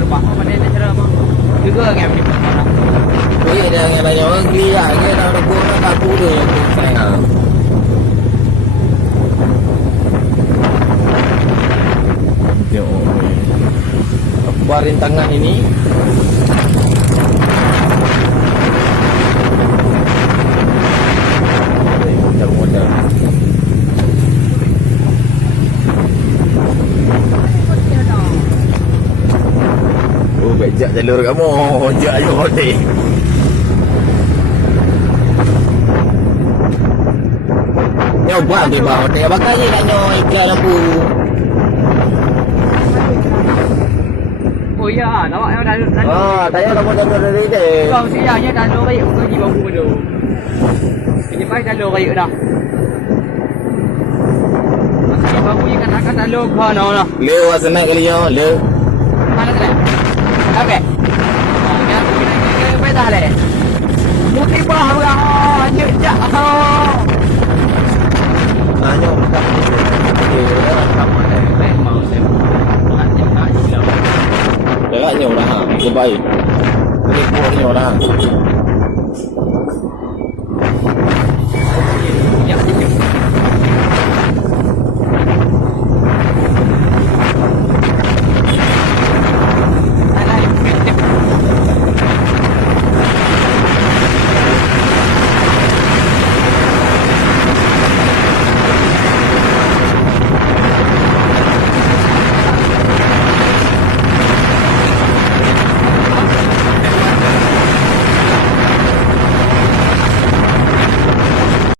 rumah apa dia cara mah. Juga ngam di mana. Jadi ada yang banyak orang lihat ke nak aku nak aku dia yang saya. Yo. Apa rintangan ini? Modal. Oh, bejak jalur kamu. Ojak aja hotel. Nyoba di bawah hotel. Bakal je nak nyoba iklan lampu. Oh ya, lawak yang dah. Ah, tanya kamu dah dari dia. Kau sianya dah lo baik untuk jiwa aku dulu. Ini baik dah lo baik dah. Masih baru ingat akan dah lo kau lah. Lewat senang kali yo, le. Mana tu? Okey. Ya, kita baik dah le. Mungkin bah orang jejak. Nanya bukan. Kamu dah baik mau saya. Nak hilang. Deraknya orang dia baik. Telefonnya orang. Ya,